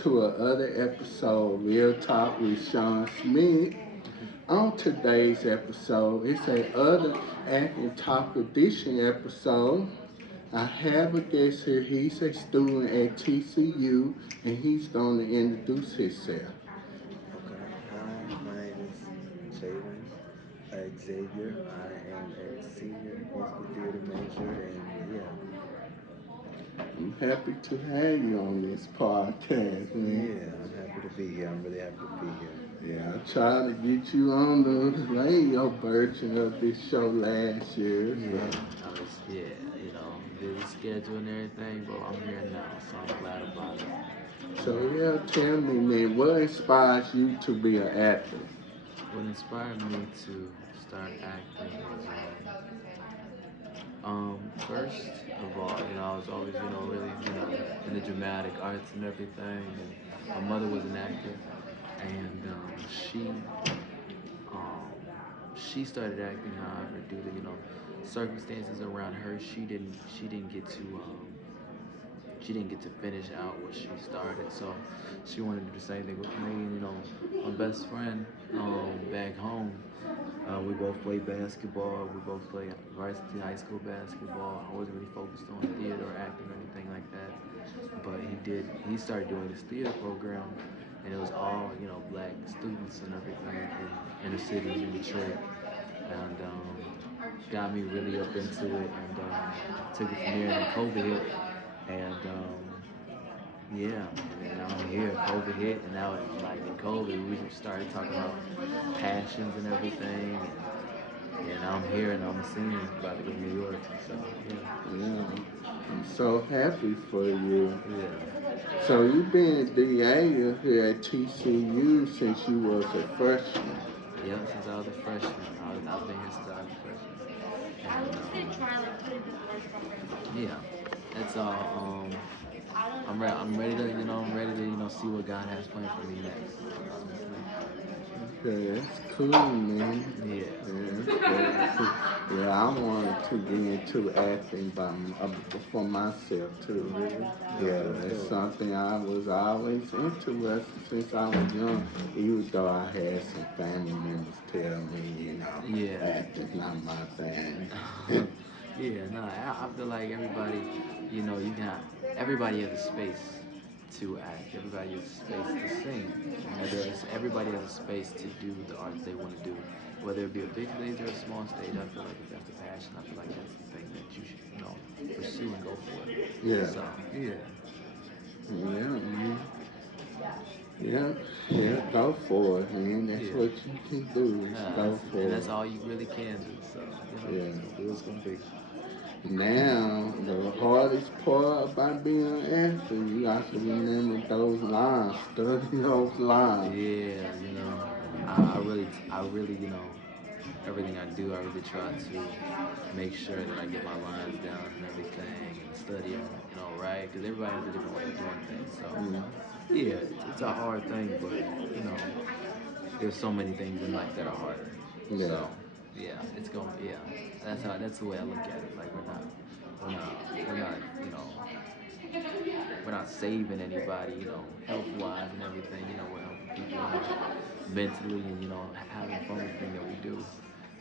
to another episode of Real Talk with Shawn Smith. On today's episode, it's a other acting talk edition episode. I have a guest here. He's a student at TCU, and he's going to introduce himself. Okay. Hi, my name is Jalen Xavier. I am a senior musical theater major, and I'm happy to have you on this podcast, man. I'm happy to be here. I'm really happy to be here. Yeah, I tried to get you on the radio version of this show last year. Yeah, So. I was, busy schedule and everything, but I'm here now, so I'm glad about it. So yeah, tell me, man, what inspires you to be an actor? What inspired me to start acting was, first of all, I was always, really, in the dramatic arts and everything, and my mother was an actor, and um, she started acting, however, due to, circumstances around her, she didn't get to, she didn't get to finish out what she started. So she wanted to do the same thing with me. And, my best friend back home, we both played basketball. We both played varsity high school basketball. I wasn't really focused on theater or acting or anything like that. But he did. He started doing this theater program, and it was all black students and everything in the city in Detroit, and got me really up into it, and took it from there. And then COVID hit, and yeah, and now I'm here. COVID hit, and now it's like in COVID, we just started talking about passions and everything, and yeah, now I'm here and I'm a senior, about to go to New York. So Yeah, I'm so happy for you. yeah, yeah, So you've been a DA here at TCU since you was a freshman. yep. Since I was a freshman, I've been here since I was a freshman, and yeah, that's all. I'm ready to see what God has planned for me next. Honestly, Okay, that's cool, man. yeah. Yeah, that's cool. Yeah, I wanted to get into acting for myself too. Really? Yeah, Okay, that's that's dope. something I was always interested since I was young. Even though I had some family members tell me, Yeah. acting's not my thing. Yeah, no, I feel like everybody, you got everybody has a space to act. Everybody has a space to sing. Everybody has a space to do the art they want to do, whether it be a big stage or a small stage. I feel like if that's the passion, I feel like that's the thing that you should, pursue and go for. Yeah, So yeah, yeah, man. Yeah, yeah, go for it, man. That's yeah, what you can do. Is go for and that's it. all you really can do. So Yeah. That's what it's gonna be. Now, the hardest part about being an actor, you got to remember those lines, study those lines. yeah, I really, everything I do, I really try to make sure that I get my lines down and everything and study them, right? Because everybody has a different way of doing things. So, Mm, yeah, it's a hard thing, but, there's so many things in life that are harder. yeah, So, yeah, that's the way I look at it. Like, we're not, we're not saving anybody, health wise and everything. We're helping people, mentally and having fun with everything that we do.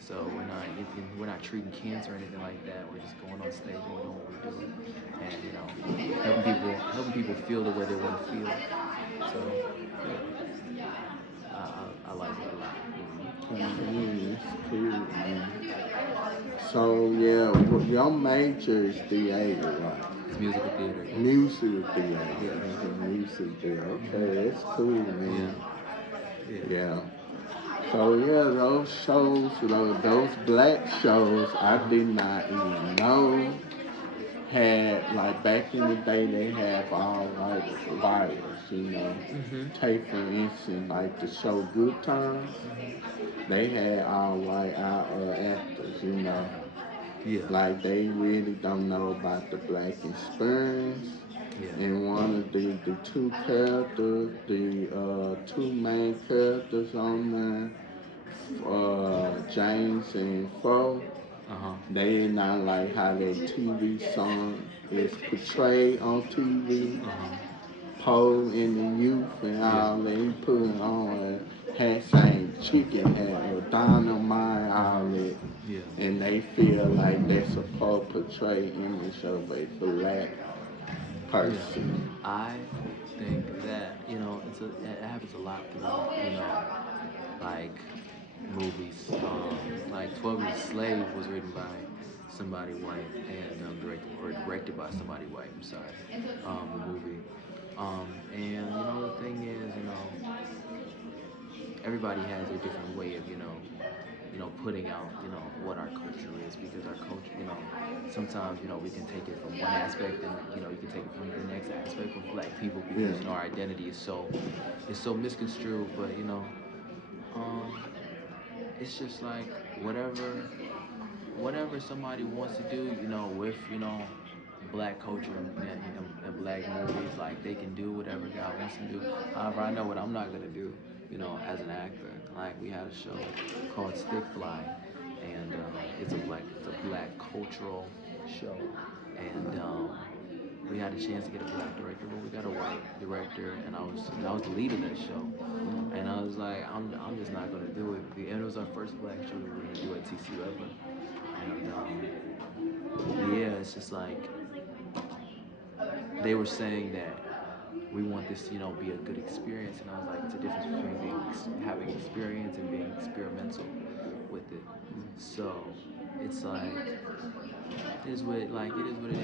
So we're not treating cancer or anything like that. We're just going on stage and we're doing what we're doing, and helping people feel the way they want to feel. So yeah, I like it a lot. yeah, it's cool, man. So, yeah, your major is theater, right? It's musical theater, yes. Music theater. Yes. Music theater. Hmm. Okay, that's cool, Yeah. man. Yeah. Yeah. So yeah, those shows, those black shows, I did not even know had like back in the day they have all like writers. Mhm. Take for instance like the show Good Times, Mhm. they had all white actors. Yeah. Like they really don't know about the black experience. Yeah. And one of the two characters, the two main characters on there, James and Fro, Uh huh. they not like how their TV song is portrayed on TV. Uh huh. Cole in the youth and Yeah. all that. He putting on had same chicken hat or dynamite, all Mhm. that. Yeah. And they feel like they're supposed to portray image of a black Yeah. person. I think that it happens a lot through like movies. Like 12 Years a Slave was written by somebody white and directed by somebody white. I'm sorry, the movie. And the thing is, everybody has their different way of putting out what our culture is, because our culture, sometimes we can take it from one aspect, and you can take it from the next aspect with black people, Yeah, because our identity is so misconstrued. But um it's just like whatever somebody wants to do, with black culture and black movies, like they can do whatever God wants them to do. However, I know what I'm not gonna do, as an actor. Like, we had a show called Stick Fly, and it's a black cultural show, and we had a chance to get a black director, but we got a white director, and I was the lead of that show, and I was like, I'm just not gonna do it. And it was our first black show that we were gonna do at TCU ever, and yeah, it's just like they were saying that we want this to be a good experience, and I was like, it's a difference between having experience and being experimental with it. So it's like it is what it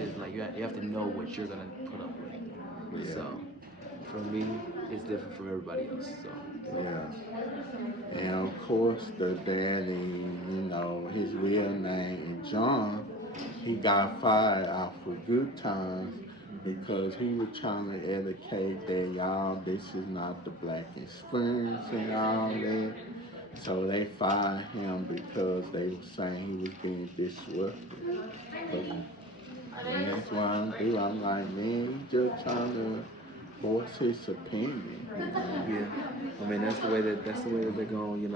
is. Like, you have to know what you're gonna put up with. yeah, So for me, it's different from everybody else. So yeah. And of course, the daddy, his real name is John. He got fired off of Good Times Mm-hmm. because he was trying to educate that y'all, this is not the black experience and all that. So they fired him because they were saying he was being disruptive. But, Yeah. and that's what I'm doing. I'm like, man, he just trying to voice his opinion. Yeah, I mean that's the way that they're going,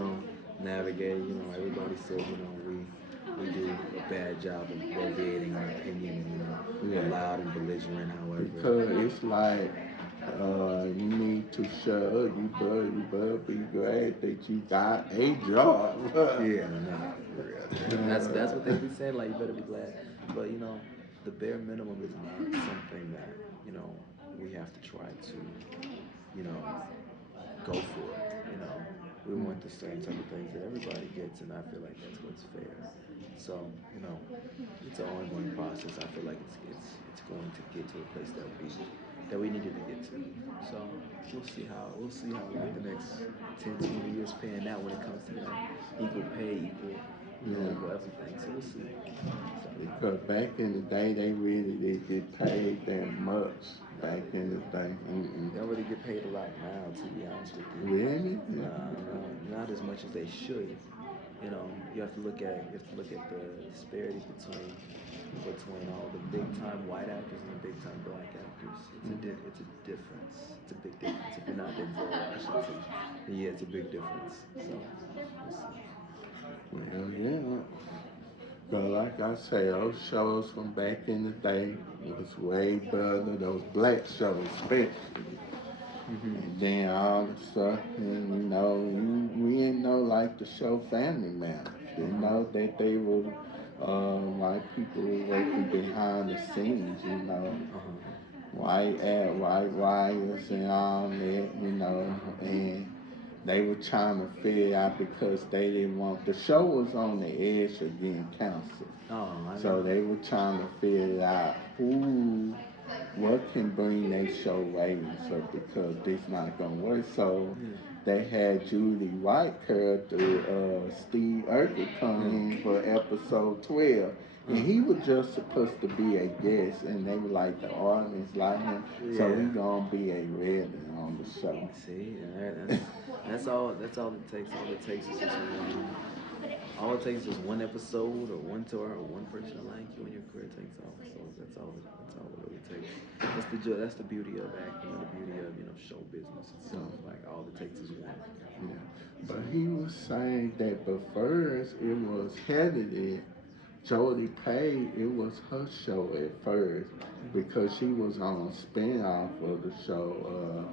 navigate. Everybody says, we do a bad job of bloviating our opinion, and we're Yeah, loud and belligerent. However, because it's like you need to shut up. You better be glad that you got a job. yeah, no, for real. That's what they be saying. Like, you better be glad, but the bare minimum is not something that we have to try to you know go for it. We want the same type of things that everybody gets, and I feel like that's what's fair. So, it's an ongoing process. I feel like it's going to get to a place that we needed to get to. So we'll see how like the next 10, 20 years pan out when it comes to equal pay, Yeah, equal everything. So we'll see. So because back in the day, they really did get paid that much. Back in the day, they don't really get paid a lot now, to be honest with you. really? Nah, no, not as much as they should. You have to look at the disparity between all the big time white actors and the big time black actors. It's a difference. It's a big difference. If you're not Denzel Washington, then yeah, it's a big difference. So we'll see. Well, yeah. But like I say, those shows from back in the day was way better. Those black shows, especially. Hmm. And then all of a sudden, we didn't know like the show Family Matters. Didn't Uh-huh. know that they were white people were working behind the scenes. Uh-huh. White wires and all that. Uh-huh. And they were trying to figure out because they didn't want the show was on the edge of getting canceled. Oh, I know. So they were trying to figure out what can bring their show ratings up because this not gonna work. So Yeah. they had Judy White character, Steve Urkel come Yeah. in for episode 12. And he was just supposed to be a guest, and they were like the audience like him, so he Yeah. gonna be a red on the show. See, and that's all. That's all it takes. All it takes is just one. All it takes is just one episode or one tour or one person to like you, and your career takes off. So that's all it really takes. That's the beauty of acting, and the beauty of show business itself. Like, all it takes is one. Yeah. So But he was saying that but first it was headed Jodie Page, it was her show at first because she was on a spin-off of the show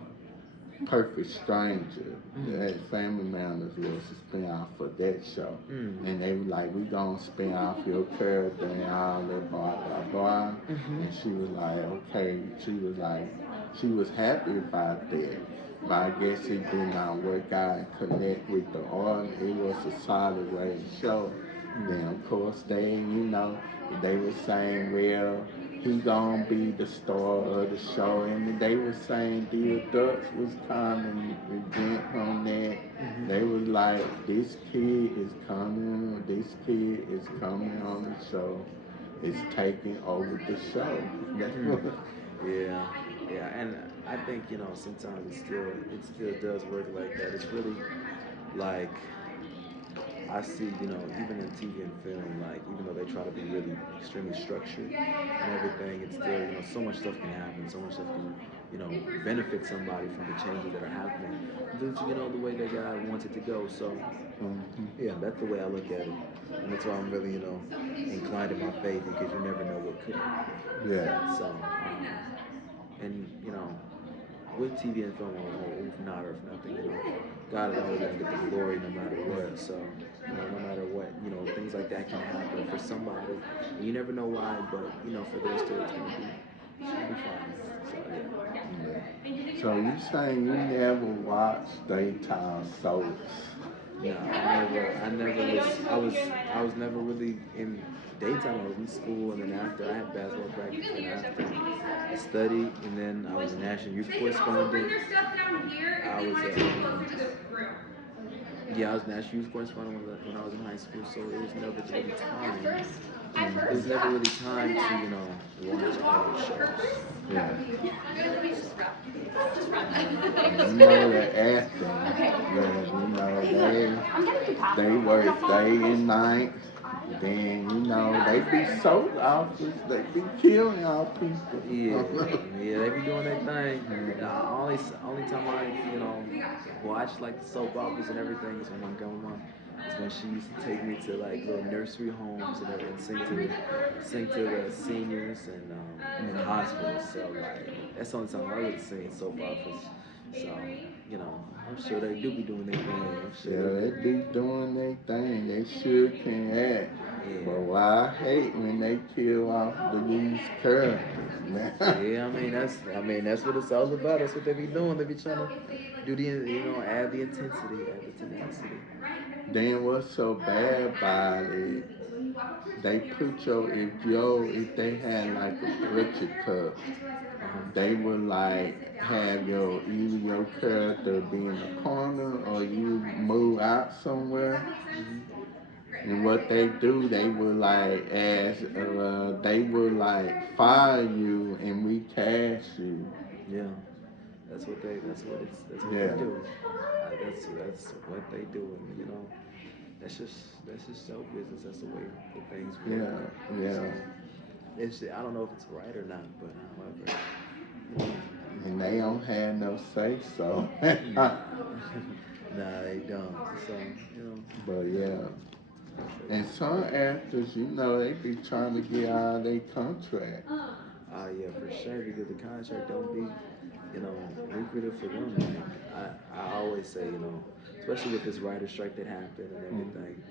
Perfect Stranger. Mm. That Family Matters was a spin-off for that show. Mm. And they were like, we gonna spin off your character and all that blah blah blah. Mhm. And she was like, okay. She was like, she was happy about that. But I guess it did not work out and connect with the art. It was a solid rated show. Mm. Then of course they were saying, well, he gonna be the star of the show, and they were saying the adults was kind of resent on that. Mhm. They was like, this kid is coming on the show, is taking over the show. Mm. Yeah, yeah, and I think sometimes it still does work like that. It's really like I see even in TV and film, like even though they try to be really extremely structured and everything, it's still so much stuff can happen, so much stuff can benefit somebody from the changes that are happening due to the way that God wants it to go. So Mhm. yeah, that's the way I look at it, and that's why I'm really inclined in my faith because you never know what could happen. Yeah. So and with TV and film or if not or if nothing, God is always going to get the glory no matter what. So, no matter what, things like that can happen for somebody. And you never know why, but, for their story, it's gonna be fine. So, yeah. Yeah. So you saying you never watched daytime soaps? No, I was never really in daytime. I was in school, and then after I had basketball practice, and after I studied, and then I was a national youth correspondent. I was Yeah, I was national youth correspondent when I was in high school, so it was never really time. It was never really time to watch other shows. Yeah. So And you know the acting, they work day and night. Then they be so office, they be killing our yeah, people. yeah, they be doing their thing. Nah, only time I watch like the soap operas and everything is when my grandma is when she used to take me to like little nursery homes and everything, sing to the seniors and hospitals. So like that's the only time I really seen soap operas. So I'm sure they do be doing their thing. I'm sure Yeah, they they do. be doing their thing. They sure can act. But Yeah. why I hate when they kill off these characters, man. Yeah, I mean that's what it's all about. That's what they be doing. They be trying to do the add the intensity, add the tenacity. Then what's so bad about it? They put if they had like a butcher cup, they would like have either your character be in a corner or you move out somewhere. Hmm. And what they do, they would like fire you and recast you. Yeah, that's what they Yeah, do. That's what they do, and that's just show business. That's the way the things work. yeah, So yeah. I don't know if it's right or not, but however, you know, And they don't have no say so. nah, nah, they don't. So But you know, yeah. that's And it. some actors, they be trying to get out of their contract. Yeah, for sure, because the contract don't be, lucrative for them. Like I always say, especially with this writer strike that happened and Mm, everything,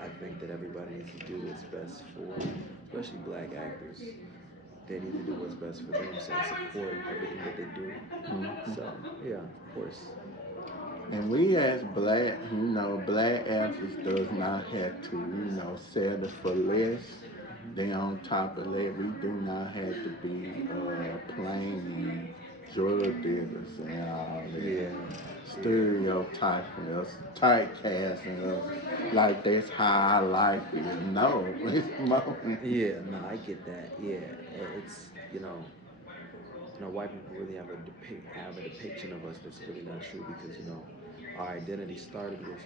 I think that everybody needs to do what's best for, especially black actors. They need to do what's best for them, so I support everything that they do. mhm. So yeah, of course. And we as black actors does not have to, settle for less. Then on top of that, we do not have to be playing drug dealers and all that. Yeah, yeah. Stereotyping us, typecasting us like that's how our life is. No, it's more. Yeah, no, I get that. Yeah, it's white people really have a depiction of us that's really not true because our identity started with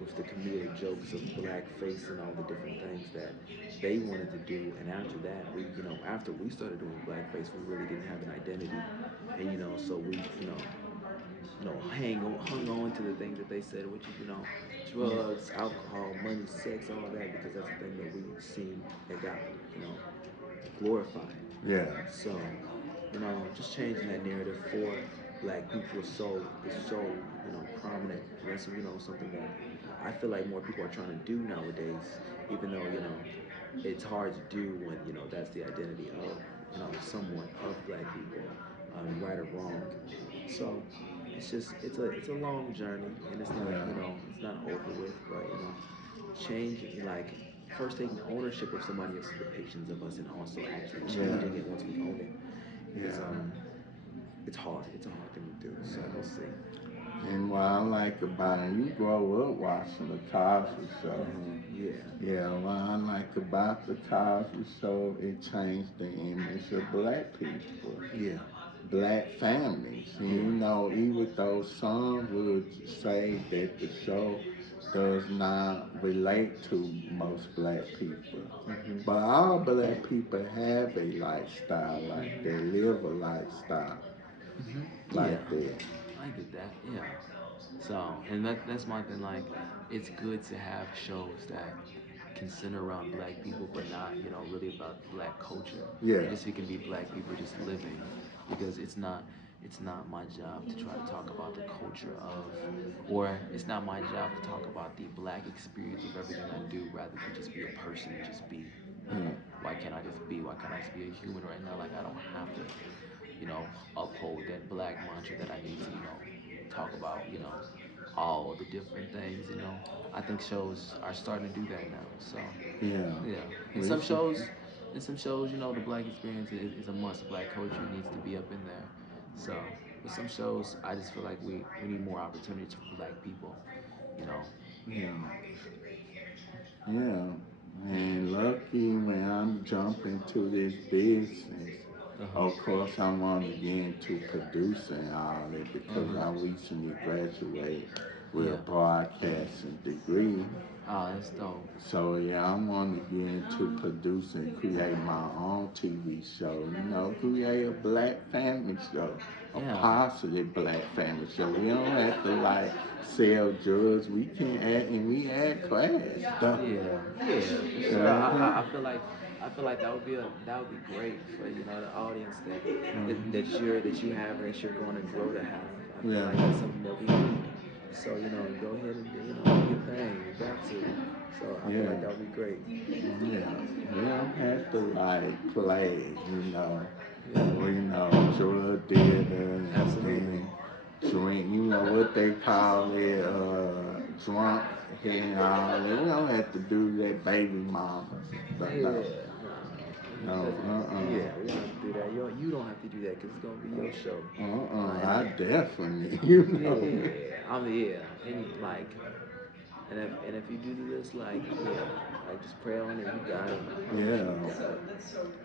with the comedic jokes of blackface and all the different things that they wanted to do, and after that we after we started doing blackface we really didn't have an identity, and so we hung on to the things that they said, which is, drugs, alcohol, money, sex, all that, because that's the thing that we seen that got, you know, glorified. Yeah. So, just changing that narrative for black people is so prominent, and that's something that I feel like more people are trying to do nowadays, even though it's hard to do when that's the identity of someone of black people, right or wrong. So it's a long journey, and it's not Yeah. it's not over with, but changing, like, first taking ownership of somebody else's depictions of us and also actually Yeah. changing it once we own it is Yeah. it's hard. It's a hard thing to do. So we'll Yeah. see. And what I like about it, you grow up watching the Cosby Show. Yeah. Yeah, what I like about the Cosby Show, it changed the image of black people, Yeah. black families. And Yeah. even though some would say that the show does not relate to most black people, Mhm. but all black people have a lifestyle like Mhm. that, live a lifestyle Mhm. Yeah. like that. I get that. Yeah. So, and that's my thing. Like, it's good to have shows that can center around black people, but not, really about black culture. Yeah. It just, it can be black people just living, because it's not my job to try to talk about the culture of, or it's not my job to talk about the black experience of everything I do, rather than just be a person and just be. Yeah. Why can't I just be? Why can't I just be a human right now? Like, I don't have to, you know, uphold that black mantra that I need to, talk about, all the different things, I think shows are starting to do that now. So, Yeah. yeah. And some Recent. shows, the black experience is a must. Black culture needs to be up in there. So, with some shows, I just feel like we need more opportunities for black people, you know. Yeah. Yeah. And lucky when I'm jumping to this business, Uh huh. of course I want to get into producing all it Uh because I huh. recently graduated with a Yeah. broadcasting degree. Oh, that's dope. So yeah, I want to get into producing, create my own TV show. Create a black family show, a Yeah. positive black family show. We don't have to like sell drugs. We can add and we add class stuff. Yeah, yeah, for sure. Uh-huh. I feel like that would be great for the audience that you have and that you're going to grow to have. I feel Yeah. like that's something that we need. So go ahead and do your thing. You got to. So I feel Yeah. like that would be great. Yeah. We don't have to like play, Yeah, drug dealer absolutely. and drink, what they call it, drunk and all that. We don't have to do that baby mamas. But no, Yeah, nah, no, because yeah, we don't have to do that. You don't have to do that because it's gonna be your show. And I definitely, yeah, yeah, and like, and if you do this, like, yeah, like, just pray on it. You got it. I promise you, Yeah. you got it.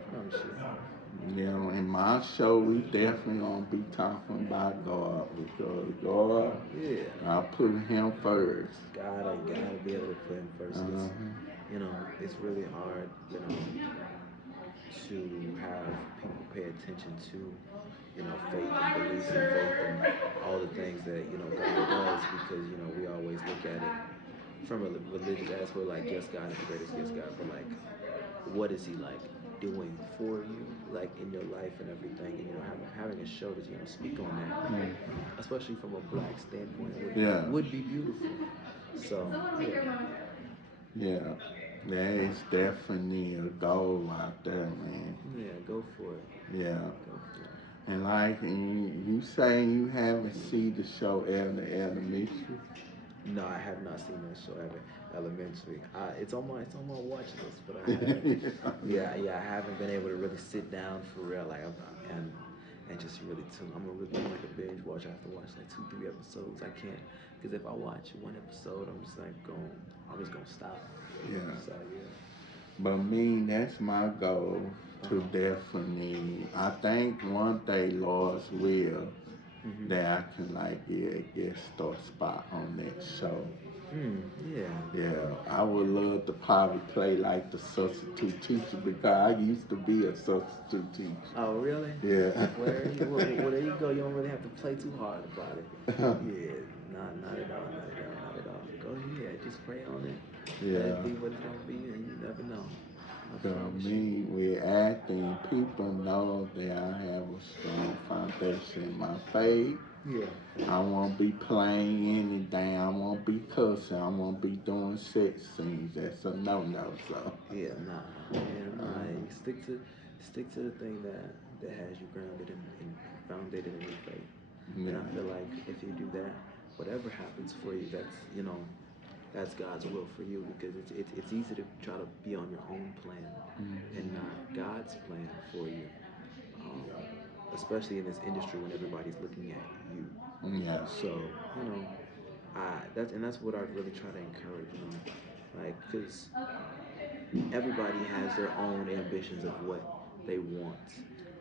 I promise you. In my show, we definitely gonna be talking about God because God, Yeah, I put Him first. Gotta be able to put him first. Uh-huh. It's really hard, to have people pay attention to, faith and beliefs and faith and all the things that, God does, because, we always look at it from a religious aspect, like, yes, God is the greatest, yes, God, but, like, what is He, like, doing for you, like, in your life and everything, and, having a show that, speak on that, Mm. especially from a black standpoint, Yeah. would be beautiful. So, yeah. Yeah, that is definitely a goal out there, man. Yeah, go for it. Yeah, Go for it. and like, and you say you haven't seen the show Elementary. No, I have not seen that show ever. Elementary. It's on my watch list, but I have. Yeah. Yeah, I haven't been able to really sit down for real, like, and just really I'm like a binge watch. I have to watch like 2, 3 episodes. I can't, because if I watch one episode, I'm just gonna stop. Yeah. So yeah. But me, that's my goal Uh to huh. definitely. I think one day, Lord's will, Mhm. that I can like get a guest star spot on that show. Yeah. Yeah, I would love to probably play like the substitute teacher because I used to be a substitute teacher. Oh, really? Yeah. Well, there you go. You don't really have to play too hard about it. Yeah, not at all, not at all, not at all. Go ahead, just pray on it. Let Yeah. it be what it's gonna be, and you never know. I So promise you. me with acting, people know that I have a strong foundation in my faith. Yeah. I won't be playing anything. I won't be cussing. I won't be doing sex scenes. That's a no-no. So, Yeah, nah, man, nah. You stick to the thing that has you grounded and founded in your faith. And I yeah. feel like if you do that, whatever happens for you, that's God's will for you because it's easy to try to be on your own plan and not God's plan for you. Um, Especially in this industry when everybody's looking at you. Yeah. So that's what I really try to encourage. Like because everybody has their own ambitions of what they want.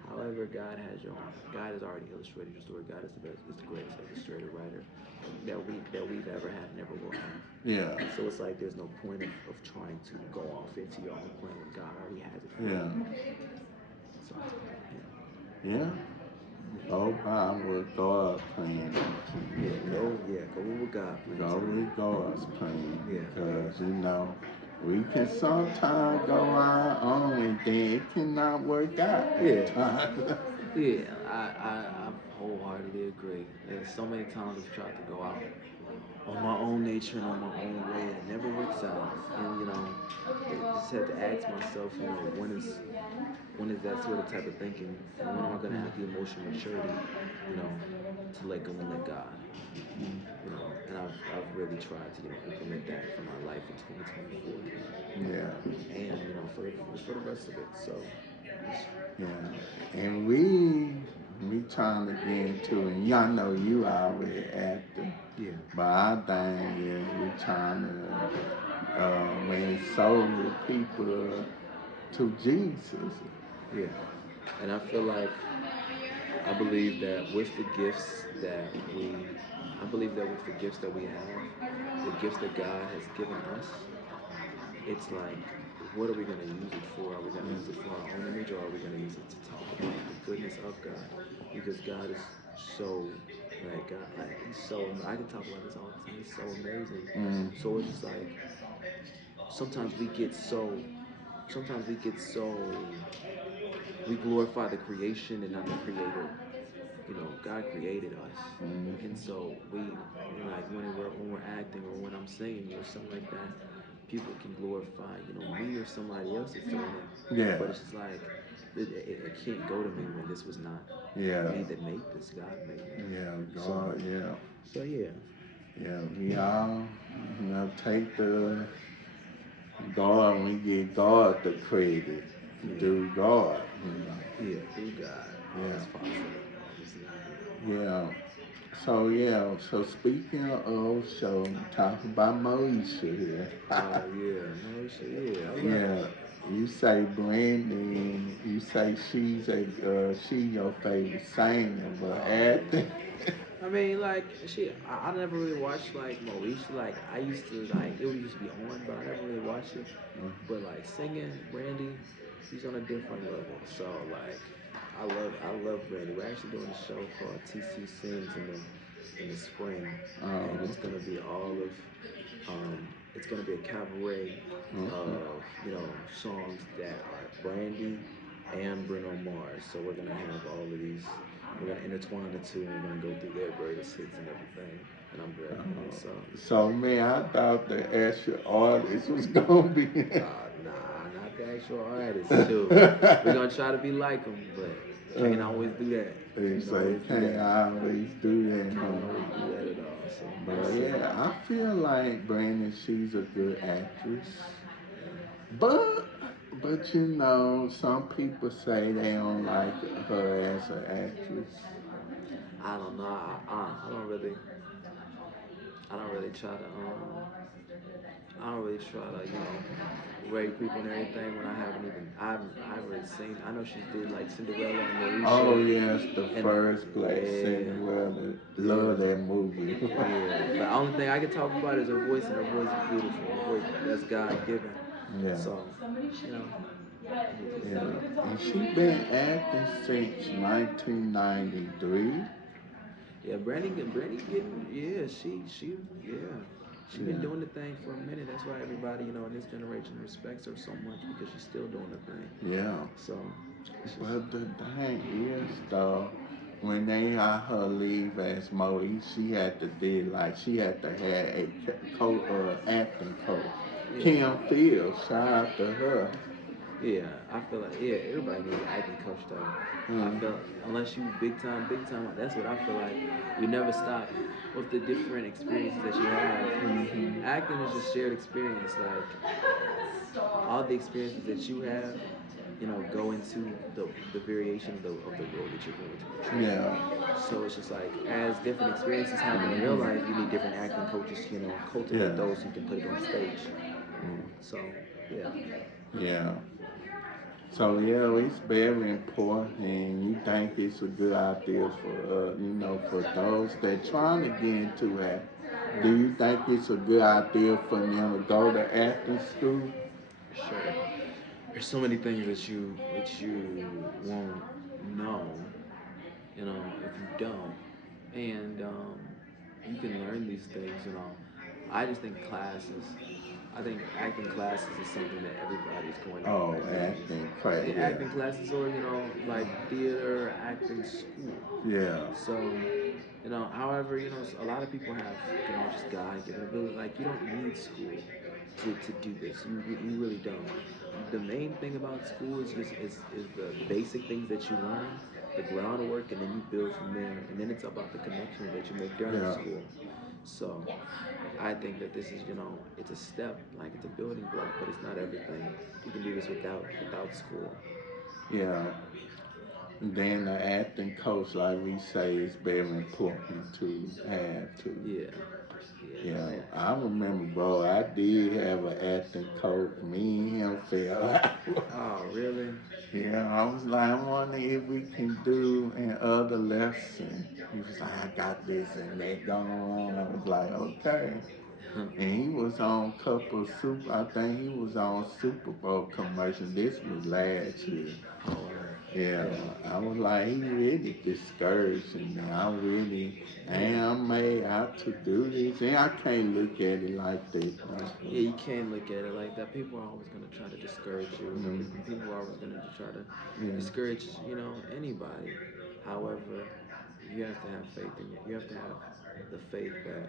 However, God has your own. God has already illustrated your story. God is the best, is the greatest illustrator writer that we've ever had, never will have. Yeah. So it's like there's no point of trying to go off into your own plan when God already has it for Yeah. you. So Yeah. Go by with God's plan. yeah, go with God plans, Go man. with God's plan Yeah, because, we can sometimes go our own and then it cannot work out yeah, at times. yeah. I wholeheartedly agree. There's so many times I've tried to go out on my own nature and on my own way, and it never works out. And I just had to ask myself, when is that sort of type of thinking, and when am I going to have the emotional maturity, you know, to let go and let God, and I've really tried to implement that for my life in 2024, Yeah. and for the rest of it. So, just, Yeah, and we trying to get into, and y'all know you already acting, yeah, but our thing is we trying to win soul people to Jesus. yeah, and I believe that with the gifts that I believe that with the gifts that we have, the gifts that God has given us, it's like, what are we going to use it for? Are we going to use it for our own image, or are we going to use it to talk about the goodness of God? Because God is so, like, God, like, He's so, I can talk about this all the time. He's so amazing. Mm. So it's just like, sometimes we get so, sometimes we glorify the creation and not the creator. God created us, and Mm. so like when we're acting or when I'm singing or something like that, people can glorify me or somebody else that's doing it, Yeah, but it's just like it can't go to me when this was not yeah, me that made this. God made me. yeah, So God, yeah, so yeah, yeah. We all, take the God. We give God the credit. yeah, Do God, yeah. Through God, all Yeah, is possible. All is easy. yeah. So yeah, so speaking of show, talk about Moesha here. Oh yeah, Mauricio. Yeah, I love. Yeah, you say Brandy, you say she your favorite singer, but Oh acting. yeah. I mean, like, I never really watched like Moesha. Like, I used to like it would used to be on, but I never really watched it. But like singing, Brandy, she's on a different level. So like, I love Brandy. We're actually doing a show called TC Sings in the spring, and Oh, it's gonna be it's gonna be a cabaret okay. of songs that are Brandy and Bruno Mars. So we're gonna have all of these. We're gonna intertwine the two, and we're gonna go through their greatest hits and everything. And I'm ready, man. So, So man, I thought the actual artist was gonna be. nah, not the actual artist. Shoot, we're gonna try to be like them, but can't always do that. They Can't say always do can't that. always do that, Can't huh? always do that at all. So we'll But see. yeah, I feel like Brandon, she's a good actress. Yeah. But some people say they don't like her as an actress. I don't know. I don't really. I don't really try to I don't really try to, rate people and everything when I haven't even I've already seen. I know she did like Cinderella and Oh Moesha, yes, the and first Black yeah, Cinderella. Love yeah, that movie. yeah. But the only thing I can talk about is her voice, and her voice is beautiful. Her voice, that's God given. Yeah, So, you know, yeah. And she been acting since 1993. yeah, Brandy getting, yeah, yeah. She been Yeah, doing the thing for a minute. That's why everybody, in this generation respects her so much because she's still doing the thing. yeah. So, it's just, But the thing is though, when they had her leave as Molly, she had to do like she had to have a acting coach. yeah. Kim Fields, shout out to her. Yeah, I feel like everybody needs an acting coach though. I Mm. feel unless you big time. That's what I feel like. You never stop with the different experiences that you have. Hmm. Acting is just shared experience. Like all the experiences that you have, go into the variation of the role that you're going to portray. Yeah. So it's just like as different experiences happen in real Hmm. life, you need different acting coaches. Cultivate Yeah. those so you can put it on stage. So yeah. Yeah. So yeah, it's very important, and you think it's a good idea for for those that trying to get into it. Do Yeah. you think it's a good idea for them to go to acting school? Sure. There's so many things that you won't know, if you don't, and you can learn these things. I just think classes. I think acting classes is something that everybody's going to Oh, need. acting crap. Yeah, Yeah. acting classes or like theater acting school. Yeah. So, however, a lot of people have, just God given ability. Like, you don't need school to do this. You really don't. The main thing about school is just is the basic things that you learn, the groundwork, and then you build from there. And then it's about the connections that you make during Yeah. school. So, I think that this is, it's a step, like it's a building block, but it's not everything. You can do this without school. Yeah. Then the acting coach, like we say, is very important to have too. Yeah, yeah, Yeah, man. I remember, bro. I did have an acting coach. Me and him fell out. Oh, really? Yeah, I was like, I wonder if we can do an other lesson. He was like, I got this and that going on. I was like, okay. And he was on couple super. I think he was on Super Bowl commercial. This was last year. Oh, wow. Yeah, Yeah. I was like, he really discouraged me. I really Yeah. am made out to do this, and I can't look at it like that. Yeah, you can't look at it like that. People are always going to try to discourage you. Mm, People are always going to try to yeah, discourage, anybody. However, you have to have faith in it. You have to have the faith that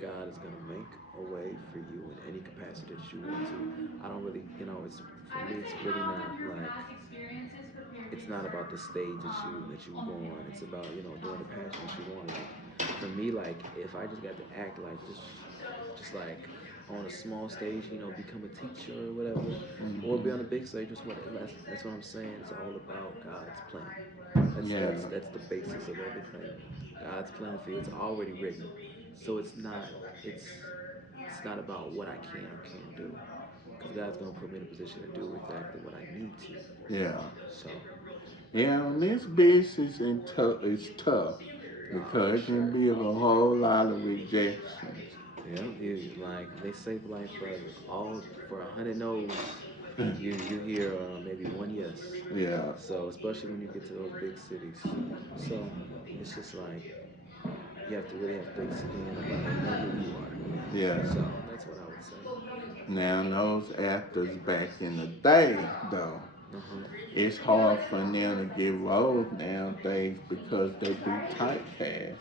God is going to make a way for you in any capacity that you want to. I don't really, it's for me. It's really not like it's not about the stage that you go on. It's about doing the passion that you want. Like for me, like if I just got to act like just like on a small stage, become a teacher or whatever, or be on a hmm, big stage. That's what I'm saying. It's all about God's plan. That's yeah, that's that's the basis of everything. God's plan for you. It's already written. So it's not about what I can or can't do. Because God's gonna put me in a position to do exactly what I need to. yeah. So, Yeah, and this business is tough for because it can sure. be a whole lot of rejections. Yeah, like they say for all for 100 no's, you hear maybe one yes. Yeah, So especially when you get to those big cities, so it's just like you have to really have thick skin about and know who you yeah. are. So that's what I would say. Now those actors back in the day, though, Uh huh. it's hard for them to get roles nowadays because they be typecast.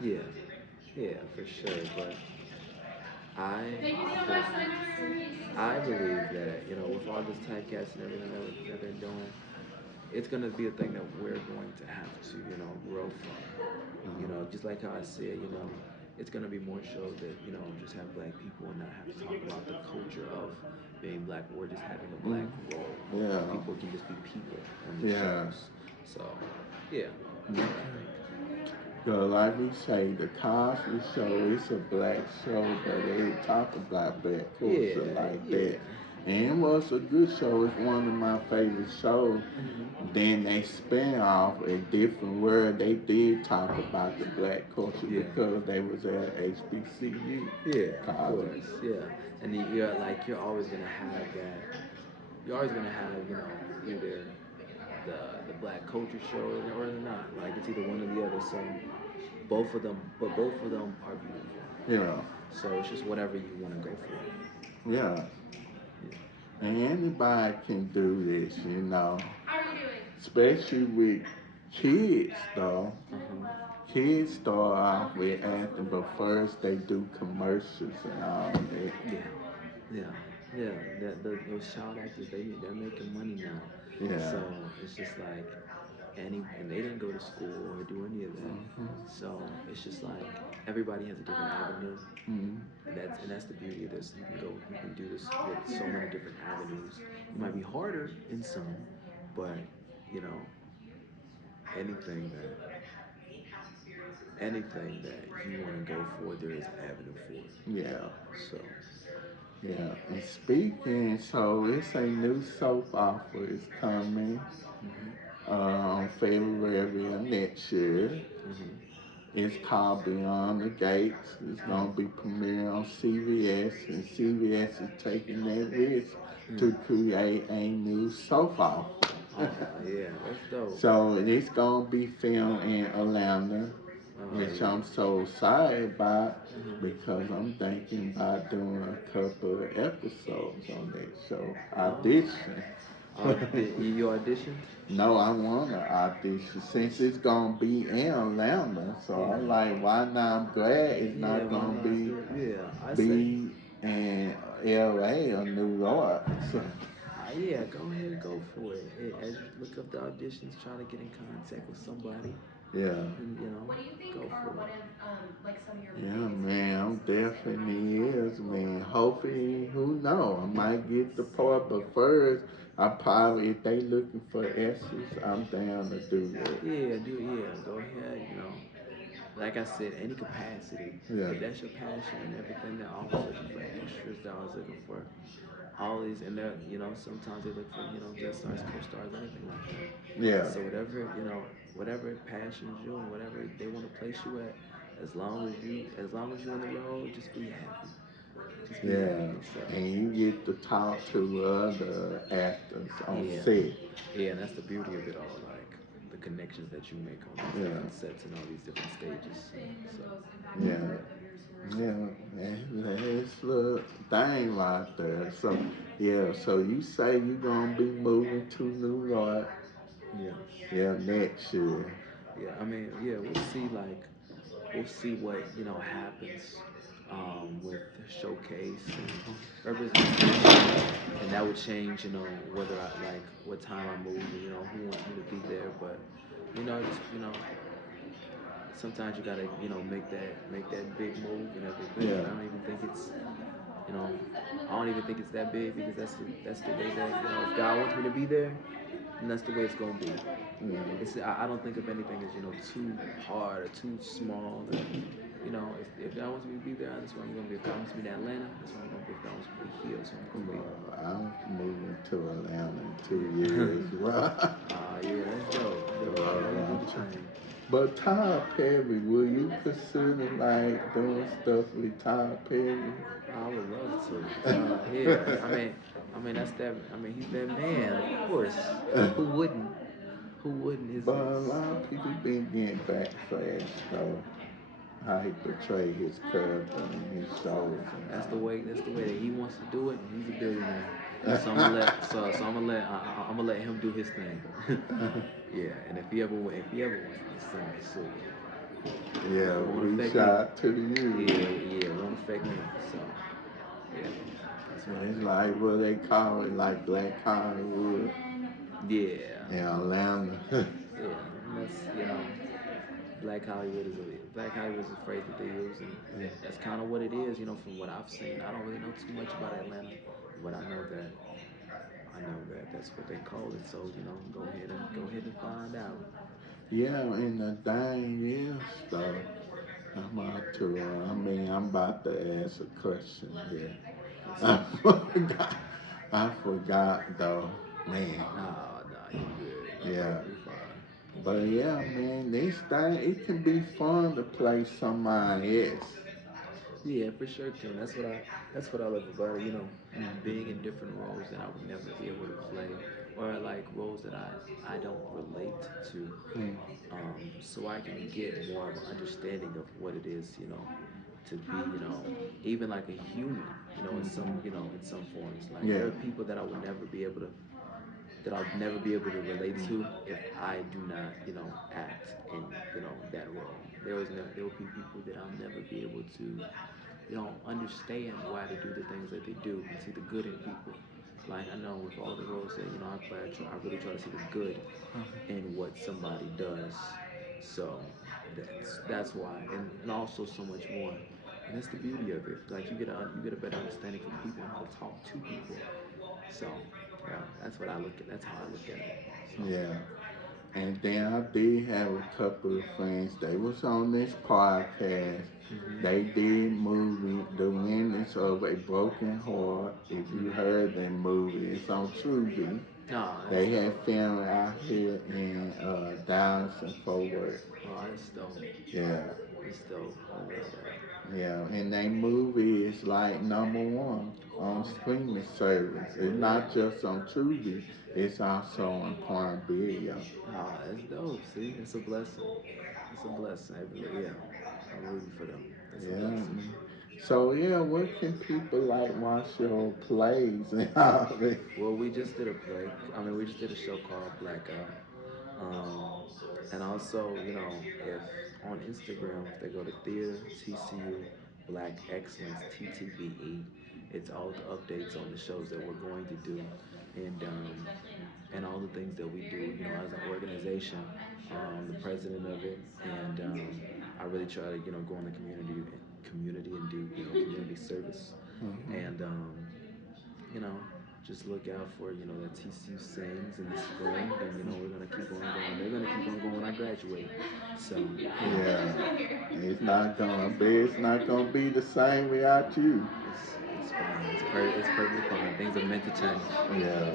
Yeah, yeah, for sure. But I I believe that with all this typecast and everything that they're doing, it's gonna be a thing that we're going to have to grow from. Just like how I said, it's gonna be more shows that just have black people and not have to talk about the culture of being black or just having a black Mm, role. yeah, People can just be people on these yeah. shows. So, yeah, that's what I think. Like we say, the Cosby Show, it's a black show, but they talk about black culture Yeah, like yeah. that. And it was a good show. It's one of my favorite shows. Hmm. Then they spin off a different world. They did talk about the black culture Yeah. because they was at HBCU Yeah, of college. course. Yeah, and you're like you're always gonna have that. You're always gonna have either the black culture show or not. Like it's either one or the other. So both of them, but both of them are beautiful. Yeah, So it's just whatever you want to go for. yeah. Yeah. And anybody can do this, especially with kids, though. Uh-huh. Kids start off with acting, but first they do commercials and all that. Yeah. Yeah. Yeah. Those child actors, they're making money now. Yeah. So it's just like and they didn't go to school or do any of that. So it's just like everybody has a different avenue, Hmm. and that's the beauty of this. You can do this with so many different avenues. It might be harder in some, but you know, anything that anything that you want to go for, there is an avenue for it. Yeah. So, Yeah. And speaking, so it's a new soap opera is coming hmm on February of next year. hmm It's called Beyond the Gates. It's gonna be premiering on CBS, and CBS is taking that risk to create a new soap opera. oh yeah, that's dope. So it's gonna be filmed in Atlanta, which Yeah. I'm so excited about hmm because I'm thinking about doing a couple of episodes on that show. Audition. Oh, you auditioned? No, I want to audition since it's gonna be in Atlanta. So Yeah. I'm like, why not? I'm glad it's Yeah, not why gonna not do it? Yeah, I say. be in LA or New York. So Yeah, go ahead and go for it. As you look up the auditions, try to get in contact with somebody, yeah. and go for it. Yeah, man, I'm definitely is, man. Hopefully, who know, I might get the part, but first, I probably, if they looking for S's, I'm down to do that. Yeah, go ahead. Like I said, any capacity. Yeah, If that's your passion and everything, they're always looking for extras. They're always looking for all these, and sometimes they look for guest stars, co-stars, anything like yeah, that. So whatever passions you and whatever they want to place you at, as long as you're in the role, just be happy. Just be yeah. happy. So And you get to talk to other actors on yeah, set. yeah, and that's the beauty of it all. Like the connections that you make on these Yeah, different sets and all these different stages. So yeah, yeah. It's a little thing right there. So, yeah, so you say you gonna be moving to New York, yeah. yeah, next year. Yeah, I mean, yeah, we'll see. Like, we'll see what happens with the showcase and representation, and that would change. Whether I like what time I move. Who wants me to be there. But just sometimes you gotta make that big move and everything. Yeah, And you know, I don't even think it's that big because that's the way that if God wants me to be there, and that's the way it's gonna be. yeah, I don't think of anything as too hard or too small. Or, if God wants me to be there, that's where I'm gonna be. If God wants me to Atlanta, that's where I'm gonna be. If God wants me to be here, that's where I'm gonna be. well, I'm moving to Atlanta in 2 years, Yeah. right? Yeah, that's dope. Dope. I know you do the thing. But Tyler Perry, will you consider like doing stuff with Tyler Perry? I would love to. Yeah. I mean that's that. I mean he's that man. Of course. Who wouldn't? Who wouldn't? His. But a lot of people been getting backlash though, how he portrayed his character in his shows and That's the all. way. That's the way that he wants to do it, and he's a billionaire. So I'm gonna let him do his thing. Yeah, and if he ever wants to sue, Yeah, it won't reach affect me. out to you. Yeah, yeah, it won't affect me. So yeah, that's what I It's think. like what they call it, like Black Hollywood Yeah, in Atlanta. yeah, and that's Black Hollywood is a phrase that they use, and that's kind of what it is. From what I've seen, I don't really know too much about Atlanta, but I know that that's what they call it. So go ahead and find out. Yeah, and the thing is, though, I'm out to, I'm about to ask a question here. Yes, sir. I forgot, I forgot, though, man. Nah, nah, you good. You Yeah, perfectly fine. but yeah, man, this thing, it can be fun to play somebody else. Yeah, for sure, Ken. That's what I love about it. You know, being in Mm-hmm. different roles that I would never be able to play, or like roles that I don't relate to, so I can get more of an understanding of what it is, you know, to be, you know, even like a human, you know, in some, you know, in some forms. Like there Yeah. are people that I would never be able to, that I'll never be able to relate to if I do not, you know, act in, you know, that role. There will be people that I'll never be able to, you know, understand why they do the things that they do and see the good in people. Like I know with all the roles that, you know, I play, I really try to see the good in what somebody does. So that's why, and also so much more. And that's the beauty of it. Like you get a better understanding from people and how to talk to people. So yeah, that's what I look at. That's how I look at it. So Yeah. And then I did have a couple of friends. They was on this podcast. They did movie The Witness of a Broken Heart. If you heard that movie, it's on Tubi. no, that's They had dope. filmed out here in Dallas and Fort Worth. Oh, that's dope. Yeah, That's dope. I love that. yeah. And that movie is like number one on streaming service. Oh It's yeah. not just on Tubi. It's also on Prime Video. Oh, that's dope. See, it's a blessing. It's a blessing. Yeah, I'm rooting for them. It's a Yeah. blessing. So yeah, where can people like watch your plays and all that? Well, we just did a play. I mean, we just did a show called Blackout. Um, and also, you know, if on Instagram, if they go to Theater TCU Black Excellence TTBE, it's all the updates on the shows that we're going to do, and um, and all the things that we do. You know, as an organization, the president of it, and I really try to, you know, go in the community and do, you know, community service, and Mhm. you know, just look out for, you know, that TCU sings in the spring, and you know we're gonna keep on going. They're gonna keep on going when I graduate. So yeah, Yeah, it's not gonna be the same without you. it's fine. It's perfectly fine. Things are meant to change. Yeah,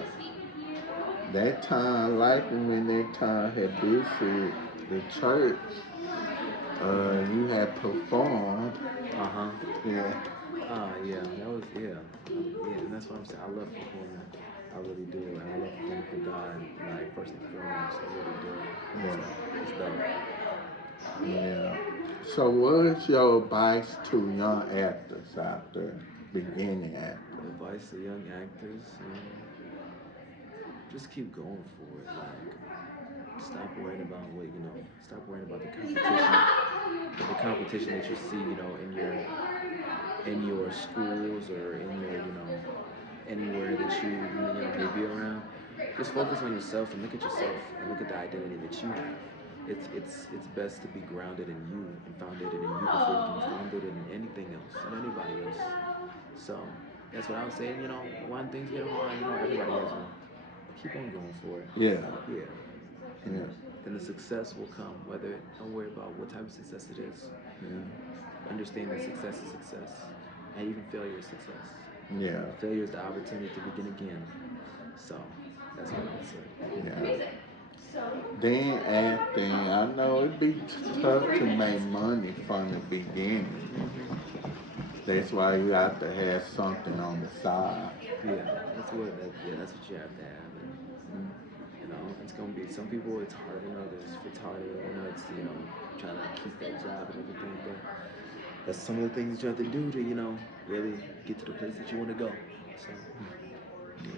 that time, like when that time had visited the church, you had performed. Uh huh. Yeah, Yeah, that was yeah, and that's what I'm saying. I love performing. I really do, and I love performing for God, like first and foremost. I really do. yeah, So it's dope. yeah. So, what is your advice to young actors out there, beginning actors? Advice to young actors: just keep going for it. Like stop worrying about what you know. Stop worrying about the competition that you see, you know, in your schools or in your, you know, anywhere that you know may be around. Just focus on yourself and look at yourself and look at the identity that you have. It's best to be grounded in you and founded in you before you can be founded in anything else and anybody else. So that's what I was saying. You know, when things get hard, you know, everybody has them. Keep on going for it. Yeah, Yeah, yeah, and the success will come. Whether don't worry about what type of success it is. yeah, Understand that success is success, and even failure is success. yeah, Failure is the opportunity to begin again. So that's what I would say. yeah. Then acting, I know it'd be tough to make money from the beginning. That's why you have to have something on the side. Yeah, that's what you have to have. And you know, it's gonna be some people it's harder than others. It's harder, you know, it's you know, trying to keep that job and everything, but that's some of the things that you have to do to, you know, really get to the place that you want to go. So yeah.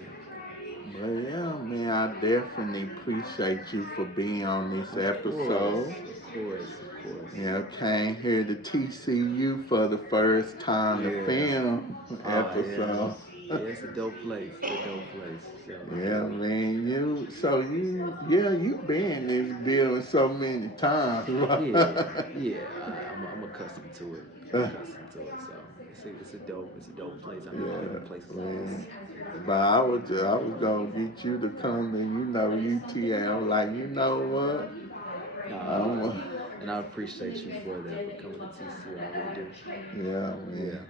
But yeah, man, I definitely appreciate you for being on this Of course, episode. of course, of course. You know, came here to TCU for the first time, the Yeah. film Yeah. episode. Yeah, it's a dope place. It's a dope place. So Yeah, man, yeah, you been in this building so many times, yeah, right? yeah. I'm accustomed to it. I'm accustomed to it. So it's a dope place. I've never been Yeah, in a place like this. man. But I was gonna get you to come to, UTL. Like, you know what? I don't want. And I appreciate you for that, for coming to TCU. I really do. Yeah, Yeah. man.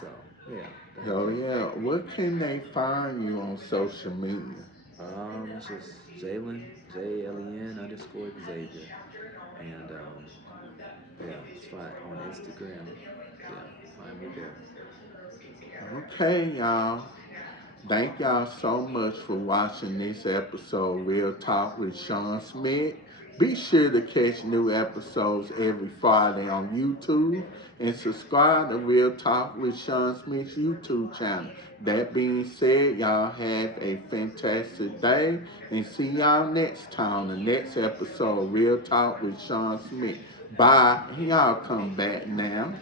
So, yeah, thank Hell you. yeah. Where can they find you on social media? It's just Jalen, JLEN underscore Xavier. And yeah, it's fine on Instagram. Yeah, find me there. Okay, y'all. Thank y'all so much for watching this episode, Real Talk with Shawn Smith. Be sure to catch new episodes every Friday on YouTube and subscribe to Real Talk with Shawn Smith's YouTube channel. That being said, y'all have a fantastic day and see y'all next time, the next episode, Real Talk with Shawn Smith. Bye. Y'all come back now.